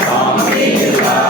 Come be